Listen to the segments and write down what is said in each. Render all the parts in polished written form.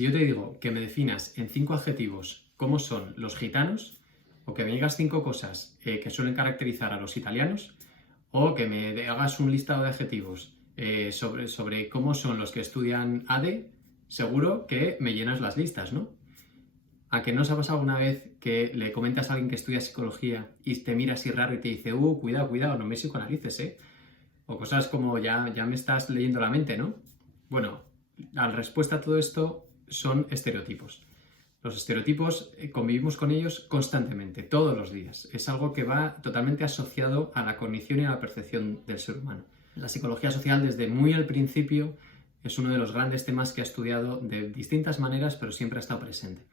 Si yo te digo que me definas en 5 adjetivos cómo son los gitanos, o que me digas 5 cosas que suelen caracterizar a los italianos, o que me hagas un listado de adjetivos sobre cómo son los que estudian ADE, seguro que me llenas las listas, ¿no? ¿A que no os ha pasado alguna vez que le comentas a alguien que estudia psicología y te mira así raro y te dice, cuidado, cuidado, no me psicoanalices, ¿eh? O cosas como, ya me estás leyendo la mente, ¿no? Bueno, la respuesta a todo esto son estereotipos. Los estereotipos convivimos con ellos constantemente, todos los días. Es algo que va totalmente asociado a la cognición y a la percepción del ser humano. La psicología social, desde muy al principio, es uno de los grandes temas que ha estudiado de distintas maneras, pero siempre ha estado presente.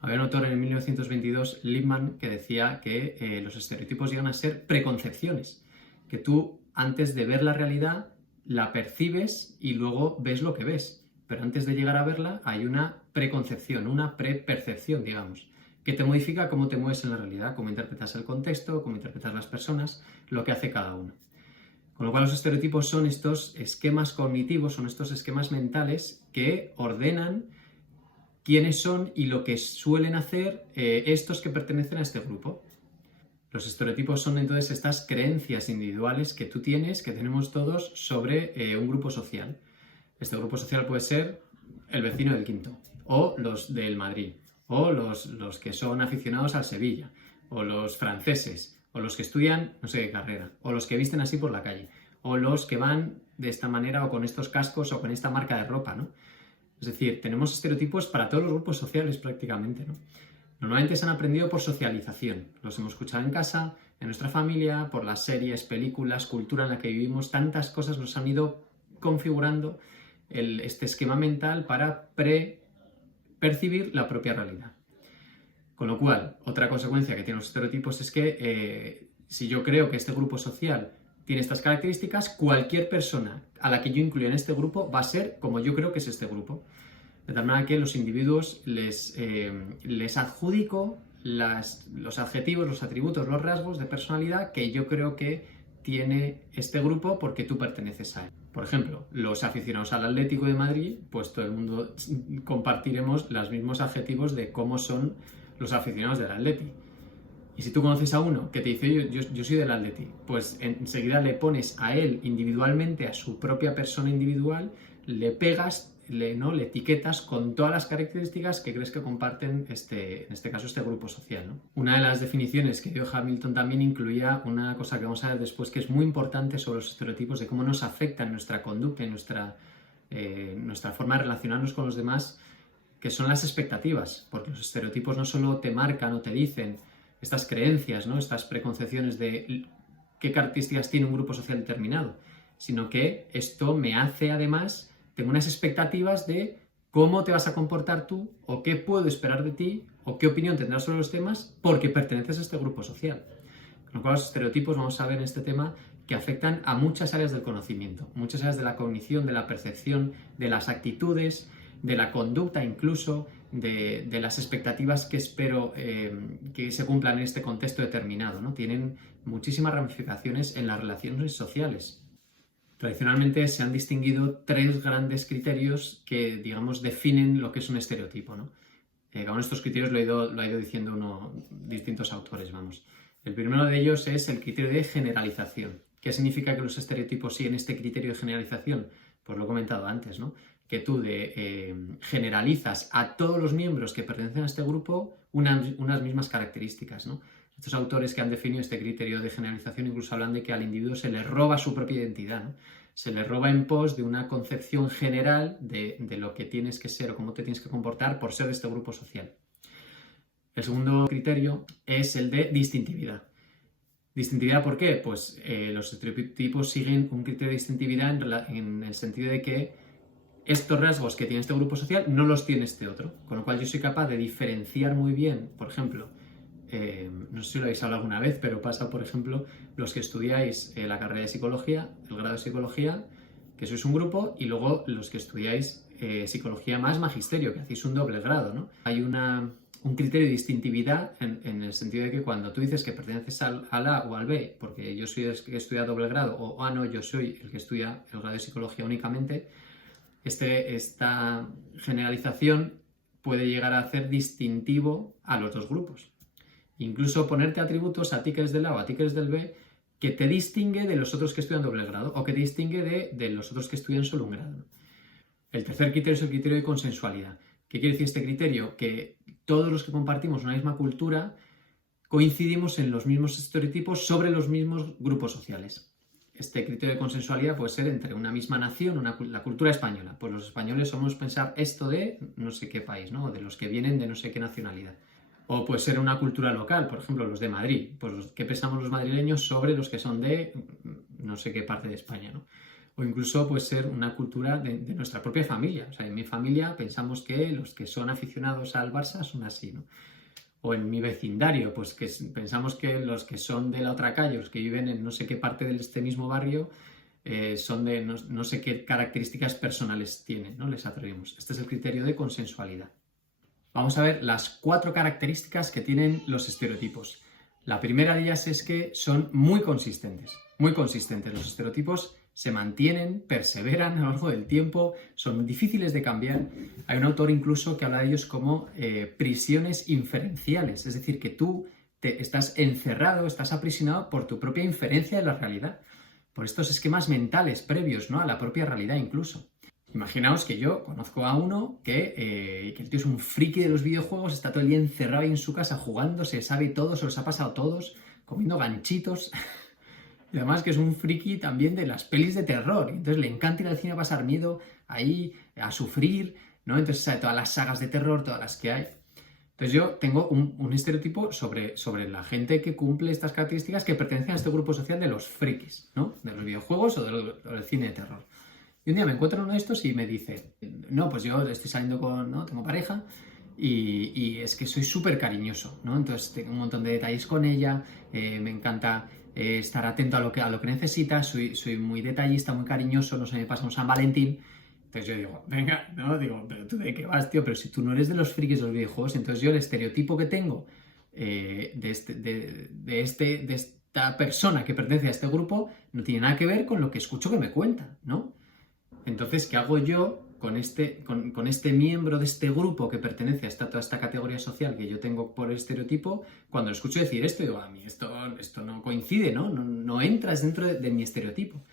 Había un autor en 1922, Lippmann, que decía que los estereotipos llegan a ser preconcepciones, que tú, antes de ver la realidad, la percibes y luego ves lo que ves. Pero antes de llegar a verla hay una preconcepción, una prepercepción, digamos, que te modifica cómo te mueves en la realidad, cómo interpretas el contexto, cómo interpretas las personas, lo que hace cada uno. Con lo cual los estereotipos son estos esquemas cognitivos, son estos esquemas mentales que ordenan quiénes son y lo que suelen hacer estos que pertenecen a este grupo. Los estereotipos son entonces estas creencias individuales que tú tienes, que tenemos todos, sobre un grupo social. Este grupo social puede ser el vecino del quinto, o los del Madrid, o los que son aficionados al Sevilla, o los franceses, o los que estudian no sé qué carrera, o los que visten así por la calle, o los que van de esta manera o con estos cascos o con esta marca de ropa, ¿no? Es decir, tenemos estereotipos para todos los grupos sociales prácticamente, ¿no? Normalmente se han aprendido por socialización. Los hemos escuchado en casa, en nuestra familia, por las series, películas, cultura en la que vivimos. Tantas cosas nos han ido configurando este esquema mental para percibir la propia realidad. Con lo cual, otra consecuencia que tienen los estereotipos es que si yo creo que este grupo social tiene estas características, cualquier persona a la que yo incluya en este grupo va a ser como yo creo que es este grupo. De tal manera que los individuos les adjudico los adjetivos, los atributos, los rasgos de personalidad que yo creo que tiene este grupo porque tú perteneces a él. Por ejemplo, los aficionados al Atlético de Madrid, pues todo el mundo compartiremos los mismos adjetivos de cómo son los aficionados del Atleti. Y si tú conoces a uno que te dice, yo soy del Atleti, pues enseguida le pones a él individualmente, a su propia persona individual, le pegas, le etiquetas con todas las características que crees que comparten en este caso este grupo social, ¿no? Una de las definiciones que dio Hamilton también incluía una cosa que vamos a ver después que es muy importante sobre los estereotipos, de cómo nos afectan nuestra conducta y nuestra forma de relacionarnos con los demás, que son las expectativas, porque los estereotipos no solo te marcan o te dicen estas creencias, ¿no? Estas preconcepciones de qué características tiene un grupo social determinado, sino que esto me hace además, tengo unas expectativas de cómo te vas a comportar tú, o qué puedo esperar de ti, o qué opinión tendrás sobre los temas, porque perteneces a este grupo social. Con lo cual los estereotipos, vamos a ver en este tema, que afectan a muchas áreas del conocimiento, muchas áreas de la cognición, de la percepción, de las actitudes, de la conducta incluso, de las expectativas que espero que se cumplan en este contexto determinado, ¿no? Tienen muchísimas ramificaciones en las relaciones sociales. Tradicionalmente se han distinguido 3 grandes criterios que, digamos, definen lo que es un estereotipo, ¿no? Cada uno de estos criterios lo ha ido diciendo distintos autores, vamos. El primero de ellos es el criterio de generalización. ¿Qué significa que los estereotipos siguen este criterio de generalización? Pues lo he comentado antes, ¿no? Que tú generalizas a todos los miembros que pertenecen a este grupo unas mismas características, ¿no? Estos autores que han definido este criterio de generalización incluso hablan de que al individuo se le roba su propia identidad, ¿no? Se le roba en pos de una concepción general de lo que tienes que ser o cómo te tienes que comportar por ser de este grupo social. El segundo criterio es el de distintividad. ¿Distintividad por qué? Pues los estereotipos siguen un criterio de distintividad en el sentido de que estos rasgos que tiene este grupo social no los tiene este otro, con lo cual yo soy capaz de diferenciar muy bien, por ejemplo, no sé si lo habéis hablado alguna vez, pero pasa, por ejemplo, los que estudiáis la carrera de psicología, el grado de psicología, que sois un grupo, y luego los que estudiáis psicología más magisterio, que hacéis un doble grado, ¿no? Hay un criterio de distintividad en el sentido de que cuando tú dices que perteneces al A o al B, porque yo soy el que estudia doble grado, o no, yo soy el que estudia el grado de psicología únicamente, esta generalización puede llegar a hacer distintivo a los dos grupos. Incluso ponerte atributos a ti que eres del A o a ti que eres del B que te distingue de los otros que estudian doble grado o que te distingue de los otros que estudian solo un grado. El tercer criterio es el criterio de consensualidad. ¿Qué quiere decir este criterio? Que todos los que compartimos una misma cultura coincidimos en los mismos estereotipos sobre los mismos grupos sociales. Este criterio de consensualidad puede ser entre una misma nación, la cultura española. Pues los españoles somos pensar esto de no sé qué país, ¿no? De los que vienen de no sé qué nacionalidad. O puede ser una cultura local, por ejemplo, los de Madrid. Pues ¿qué pensamos los madrileños sobre los que son de no sé qué parte de España, ¿no? O incluso puede ser una cultura de nuestra propia familia. O sea, en mi familia pensamos que los que son aficionados al Barça son así, ¿no? O en mi vecindario, pues que pensamos que los que son de la otra calle, los que viven en no sé qué parte de este mismo barrio, son de no sé qué características personales tienen, ¿no? Les atrevemos. Este es el criterio de consensualidad. Vamos a ver las 4 características que tienen los estereotipos. La primera de ellas es que son muy consistentes. Muy consistentes. Los estereotipos se mantienen, perseveran a lo largo del tiempo, son difíciles de cambiar. Hay un autor incluso que habla de ellos como prisiones inferenciales, es decir, que tú estás encerrado, estás aprisionado por tu propia inferencia de la realidad, por estos esquemas mentales previos, ¿no?, a la propia realidad incluso. Imaginaos que yo conozco a uno que el tío es un friki de los videojuegos, está todo el día encerrado ahí en su casa jugando, se sabe todo, se los ha pasado todos, comiendo ganchitos. Y además que es un friki también de las pelis de terror. Entonces le encanta ir al cine a pasar miedo, ahí, a sufrir, ¿no? Entonces sabe todas las sagas de terror, todas las que hay. Entonces yo tengo un estereotipo sobre la gente que cumple estas características que pertenecen a este grupo social de los frikis, ¿no? De los videojuegos o del cine de terror. Y un día me encuentro uno de estos y me dice, no, pues yo estoy saliendo ¿no? Tengo pareja y es que soy súper cariñoso, ¿no? Entonces tengo un montón de detalles con ella, me encanta estar atento a lo que necesita, soy muy detallista, muy cariñoso, no se me pasa un San Valentín. Entonces yo digo, venga, no, digo, pero tú de qué vas, tío, pero si tú no eres de los frikis de los videojuegos, entonces yo el estereotipo que tengo de esta persona que pertenece a este grupo no tiene nada que ver con lo que escucho que me cuenta, ¿no? Entonces, ¿qué hago yo con este miembro de este grupo que pertenece a toda esta categoría social que yo tengo por estereotipo? Cuando escucho decir esto, digo, a mí esto no coincide, ¿no? No entras dentro de mi estereotipo.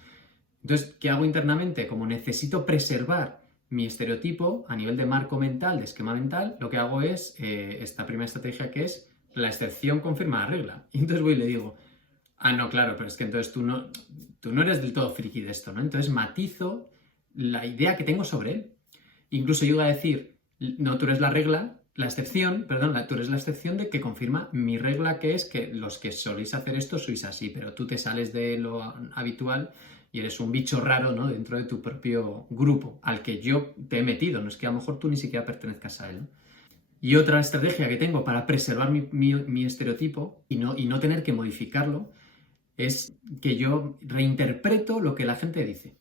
Entonces, ¿qué hago internamente? Como necesito preservar mi estereotipo a nivel de marco mental, de esquema mental, lo que hago es esta primera estrategia que es la excepción confirma la regla. Y entonces voy y le digo, no, claro, pero es que entonces tú no eres del todo friki de esto, ¿no? Entonces matizo la idea que tengo sobre él. Incluso llego a decir, no, tú eres la regla, la excepción, perdón, tú eres la excepción de que confirma mi regla, que es que los que soléis hacer esto sois así, pero tú te sales de lo habitual y eres un bicho raro, ¿no?, dentro de tu propio grupo al que yo te he metido, no es que a lo mejor tú ni siquiera pertenezcas a él, ¿no? Y otra estrategia que tengo para preservar mi estereotipo y no tener que modificarlo es que yo reinterpreto lo que la gente dice.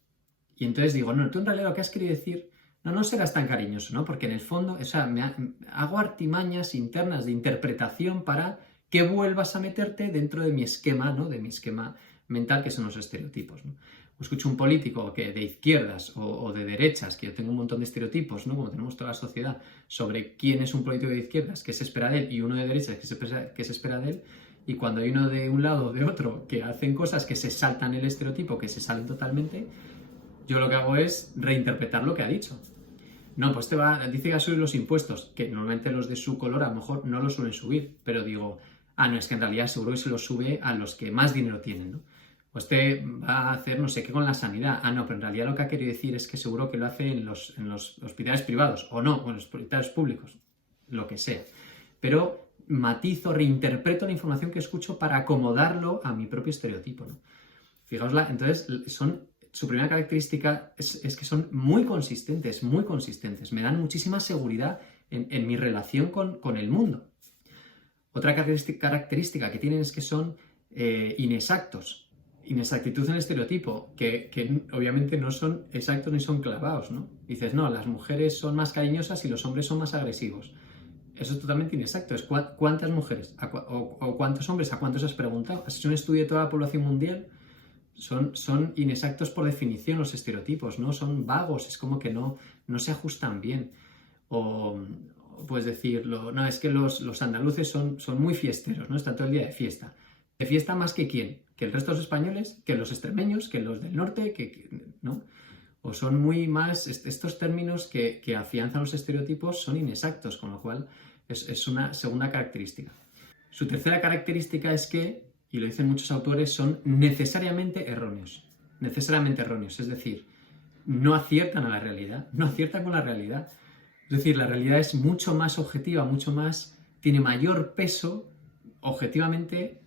Y entonces digo, no, tú en realidad lo que has querido decir no serás tan cariñoso, ¿no? Porque en el fondo, o sea, hago artimañas internas de interpretación para que vuelvas a meterte dentro de mi esquema, ¿no? De mi esquema mental, que son los estereotipos, ¿no? O escucho un político que de izquierdas o de derechas, que yo tengo un montón de estereotipos, ¿no?, como tenemos toda la sociedad, sobre quién es un político de izquierdas, qué se espera de él, y uno de derechas, qué se espera de él. Y cuando hay uno de un lado o de otro que hacen cosas que se saltan el estereotipo, que se salen totalmente, yo lo que hago es reinterpretar lo que ha dicho. No, pues dice que va a subir los impuestos, que normalmente los de su color a lo mejor no los suelen subir, pero digo, no, es que en realidad seguro que se los sube a los que más dinero tienen, ¿no? O va a hacer no sé qué con la sanidad. No, pero en realidad lo que ha querido decir es que seguro que lo hace en los hospitales privados, o no, o en los hospitales públicos, lo que sea. Pero matizo, reinterpreto la información que escucho para acomodarlo a mi propio estereotipo, ¿no? Fijaosla, entonces su primera característica es que son muy consistentes, me dan muchísima seguridad en mi relación con el mundo. Otra característica que tienen es que son inexactos, inexactitud en el estereotipo, que obviamente no son exactos ni son clavados, ¿no? Dices, no, las mujeres son más cariñosas y los hombres son más agresivos. Eso es totalmente inexacto. Es ¿cuántas mujeres o cuántos hombres, a cuántos has preguntado? ¿Has hecho un estudio de toda la población mundial? son inexactos por definición los estereotipos, ¿no? Son vagos, es como que no se ajustan bien. O puedes decirlo, no, es que los andaluces son muy fiesteros, ¿no? Están todo el día de fiesta. ¿De fiesta más que quién? ¿Que el resto de los españoles? ¿Que los extremeños? ¿Que los del norte? ¿No? O son muy más, estos términos que afianzan los estereotipos son inexactos, con lo cual es una segunda característica. Su tercera característica es que, y lo dicen muchos autores, son necesariamente erróneos. Necesariamente erróneos, es decir, no aciertan a la realidad, no aciertan con la realidad. Es decir, la realidad es mucho más objetiva, tiene mayor peso objetivamente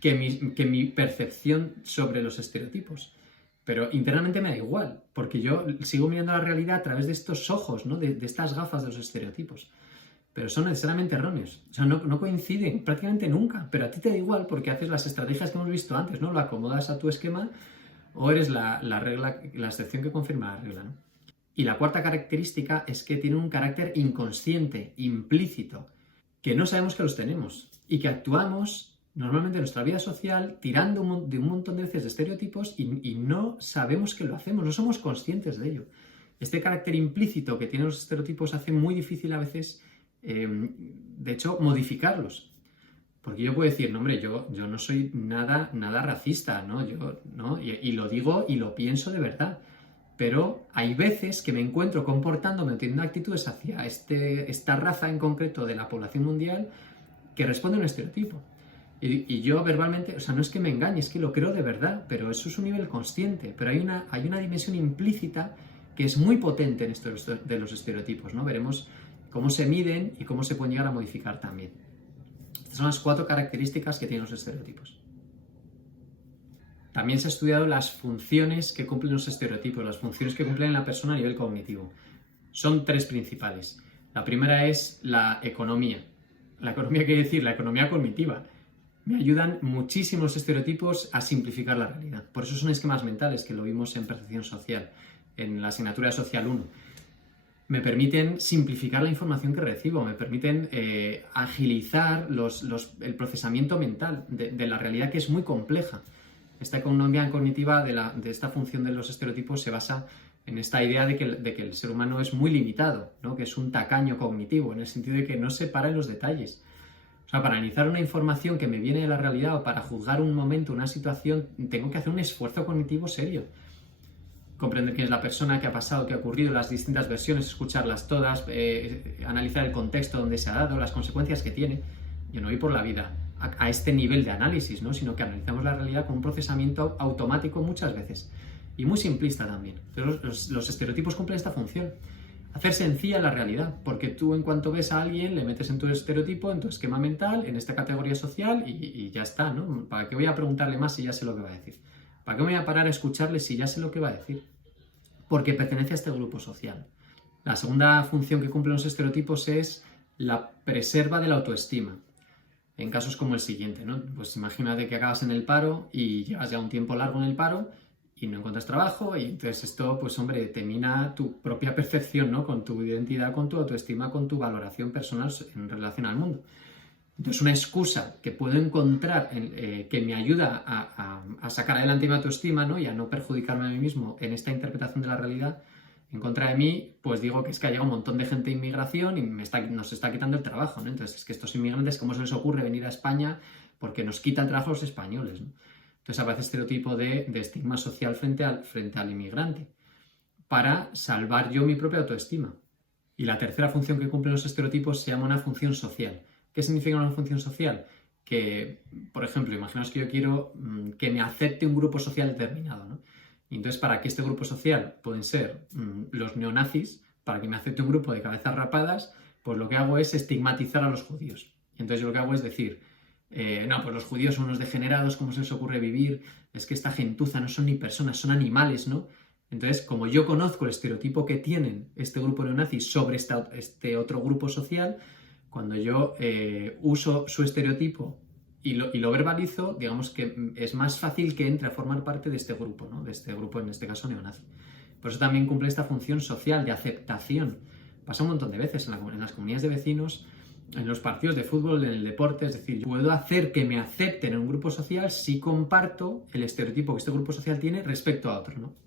que mi percepción sobre los estereotipos. Pero internamente me da igual, porque yo sigo mirando la realidad a través de estos ojos, ¿no? de estas gafas de los estereotipos. Pero son necesariamente erróneos. O sea, no coinciden prácticamente nunca, pero a ti te da igual porque haces las estrategias que hemos visto antes, ¿no? Lo acomodas a tu esquema o eres la regla, la excepción que confirma la regla, ¿no? Y la cuarta característica es que tiene un carácter inconsciente, implícito, que no sabemos que los tenemos y que actuamos normalmente en nuestra vida social tirando de un montón de veces de estereotipos y no sabemos que lo hacemos, no somos conscientes de ello. Este carácter implícito que tienen los estereotipos hace muy difícil a veces, de hecho, modificarlos. Porque yo puedo decir, no, hombre, yo no soy nada racista, ¿no? Y lo digo y lo pienso de verdad. Pero hay veces que me encuentro comportándome o teniendo actitudes hacia esta raza en concreto de la población mundial que responde a un estereotipo. Y yo verbalmente, o sea, no es que me engañe, es que lo creo de verdad, pero eso es un nivel consciente. Pero hay una dimensión implícita que es muy potente en esto de los estereotipos, ¿no? Veremos cómo se miden y cómo se pueden llegar a modificar también. Estas son las 4 características que tienen los estereotipos. También se ha estudiado las funciones que cumplen los estereotipos, las funciones que cumplen en la persona a nivel cognitivo. Son 3 principales. La primera es la economía. La economía quiere decir la economía cognitiva. Me ayudan muchísimo los estereotipos a simplificar la realidad. Por eso son esquemas mentales, que lo vimos en percepción social, en la asignatura de Social 1. Me permiten simplificar la información que recibo, me permiten agilizar el procesamiento mental de la realidad, que es muy compleja. Esta economía cognitiva de esta función de los estereotipos se basa en esta idea de que el ser humano es muy limitado, ¿no? Que es un tacaño cognitivo, en el sentido de que no se para en los detalles. O sea, para analizar una información que me viene de la realidad o para juzgar un momento, una situación, tengo que hacer un esfuerzo cognitivo serio. Comprender quién es la persona, qué ha pasado, qué ha ocurrido, las distintas versiones, escucharlas todas, analizar el contexto donde se ha dado, las consecuencias que tiene. Yo no voy por la vida a este nivel de análisis, ¿no? Sino que analizamos la realidad con un procesamiento automático muchas veces y muy simplista también. Pero los estereotipos cumplen esta función. Hacer sencilla la realidad, porque tú en cuanto ves a alguien le metes en tu estereotipo, en tu esquema mental, en esta categoría social y ya está, ¿no? ¿Para qué voy a preguntarle más si ya sé lo que va a decir? ¿Para qué me voy a parar a escucharle si ya sé lo que va a decir? Porque pertenece a este grupo social. La segunda función que cumplen los estereotipos es la preserva de la autoestima. En casos como el siguiente, ¿no? Pues imagínate que acabas en el paro y llevas ya un tiempo largo en el paro y no encuentras trabajo y entonces esto, pues hombre, te mina tu propia percepción, ¿no? Con tu identidad, con tu autoestima, con tu valoración personal en relación al mundo. Entonces una excusa que puedo encontrar que me ayuda a sacar adelante mi autoestima, ¿no? Y a no perjudicarme a mí mismo en esta interpretación de la realidad en contra de mí, pues digo que es que ha llegado un montón de gente de inmigración y nos está quitando el trabajo, ¿no? Entonces es que estos inmigrantes, ¿cómo se les ocurre venir a España? Porque nos quita el trabajo a los españoles, ¿no? Entonces aparece este estereotipo de estigma social frente al inmigrante para salvar yo mi propia autoestima. Y la tercera función que cumplen los estereotipos se llama una función social. ¿Qué significa una función social? Que, por ejemplo, imaginaos que yo quiero que me acepte un grupo social determinado, ¿no? Y entonces, para que este grupo social pueden ser los neonazis, para que me acepte un grupo de cabezas rapadas, pues lo que hago es estigmatizar a los judíos. Y entonces yo lo que hago es decir, no, pues los judíos son unos degenerados, ¿cómo se les ocurre vivir? Es que esta gentuza no son ni personas, son animales, ¿no? Entonces, como yo conozco el estereotipo que tienen este grupo neonazi sobre este otro grupo social, cuando yo uso su estereotipo y lo verbalizo, digamos que es más fácil que entre a formar parte de este grupo, ¿no? De este grupo, en este caso, neonazi. Por eso también cumple esta función social de aceptación. Pasa un montón de veces en las comunidades de vecinos, en los partidos de fútbol, en el deporte, es decir, yo puedo hacer que me acepten en un grupo social si comparto el estereotipo que este grupo social tiene respecto a otro, ¿no?